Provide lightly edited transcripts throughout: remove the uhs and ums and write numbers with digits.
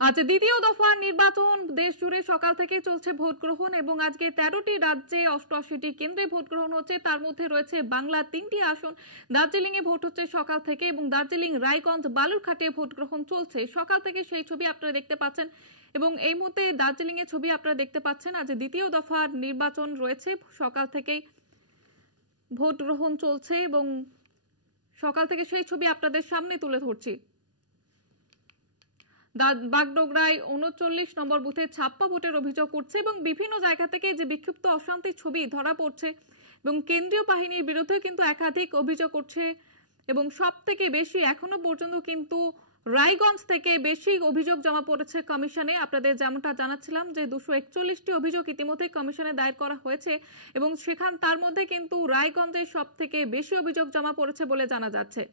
আজ দ্বিতীয় দফা নির্বাচন দেশ জুড়ে সকাল থেকে চলছে ভোট গ্রহণ এবং আজকে 13টি রাজ্যে 88টি কেন্দ্রে ভোট গ্রহণ হচ্ছে। তার মধ্যে রয়েছে বাংলা 3টি আসন। দার্জিলিং এ ভোট হচ্ছে সকাল থেকে এবং দার্জিলিং, রায়গঞ্জ, বালুরঘাটে ভোট গ্রহণ চলছে সকাল থেকে। সেই ছবি আপনারা দেখতে পাচ্ছেন এবং এই মুহূর্তে দার্জিলিং এর ছবি আপনারা দেখতে পাচ্ছেন। আজ দ্বিতীয় দফার নির্বাচন রয়েছে, সকাল থেকেই ভোট গ্রহণ চলছে এবং সকাল থেকে সেই ছবি আপনাদের সামনে তুলে ধরছি। বাগডোগরায় 39 নম্বর বুথে ছাপ্পা ভোটের অভিযোগ উঠছে এবং বিভিন্ন জায়গা থেকে যে বিক্ষিপ্ত অশান্তির ছবি ধরা পড়ছে এবং কেন্দ্রীয় বাহিনীর বিরুদ্ধে কিন্তু একাধিক অভিযোগ উঠছে এবং সব থেকে বেশি এখনো পর্যন্ত কিন্তু রায়গঞ্জ থেকে বেশি অভিযোগ জমা পড়েছে কমিশনে। আপনাদের যেমনটা জানাচ্ছিলাম যে 241টি অভিযোগ ইতিমধ্যে কমিশনে দায়ের করা হয়েছে এবং তার মধ্যে কিন্তু রায়গঞ্জে সব থেকে বেশি অভিযোগ জমা পড়েছে বলে জানা যাচ্ছে।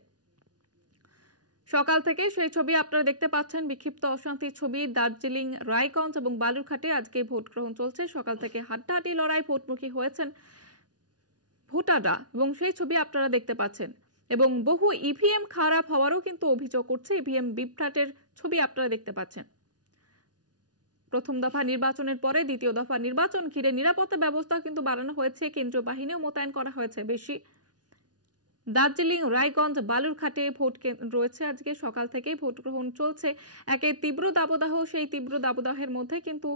সকাল থেকে সেই ছবি আপনারা দেখতে পাচ্ছেন, বিক্ষিপ্ত অশান্তির ছবি। দার্জিলিং, রায়গঞ্জ এবং বালুরঘাটে আজকে ভোট গ্রহণ চলছে। সকাল থেকে হাড্ডাহাড্ডি লড়াই, ভোটমুখী হয়েছেন ভোটাররা এবং সেই ছবি আপনারা দেখতে পাচ্ছেন এবং বহু ইভিএম খারাপ হওয়ারও কিন্তু অভিযোগ উঠছে। ইভিএম বিভ্রাটের ছবি আপনারা দেখতে পাচ্ছেন। প্রথম দফা নির্বাচনের পরে দ্বিতীয় দফা নির্বাচন ঘিরে নিরাপত্তা ব্যবস্থা কিন্তু বাড়ানো হয়েছে, কেন্দ্রীয় বাহিনীও মোতায়েন করা হয়েছে বেশি। দার্জিলিং, রায়গঞ্জ, বালুরঘাটে ভোট রয়েছে। আজকে সকাল থেকেই ভোট গ্রহণ চলছে। একে তীব্র দাবদাহ, সেই তীব্র দাবদাহের মধ্যে কিন্তু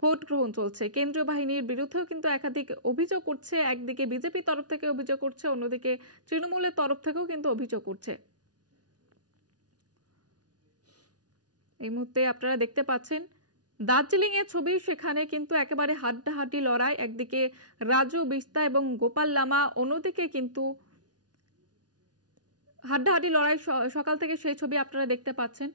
ভোট গ্রহণ চলছে। কেন্দ্রীয় বাহিনীর বিরুদ্ধেও কিন্তু একাধিক অভিযোগ উঠছে। একদিকে বিজেপি তরফ থেকে অভিযোগ উঠছে, অন্যদিকে তৃণমূলের তরফ থেকেও কিন্তু অভিযোগ উঠছে। এই মুহূর্তে আপনারা দেখতে পাচ্ছেন দার্জিলিং এর ছবি, সেখানে কিন্তু একেবারে হাড্ডাহাড্ডি লড়াই। একদিকে রাজু বিস্তা এবং গোপাল লামা, অন্যদিকে কিন্তু হাড্ডাহাড্ডি লড়াই। সকাল থেকে সেই ছবি আপনারা দেখতে পাচ্ছেন।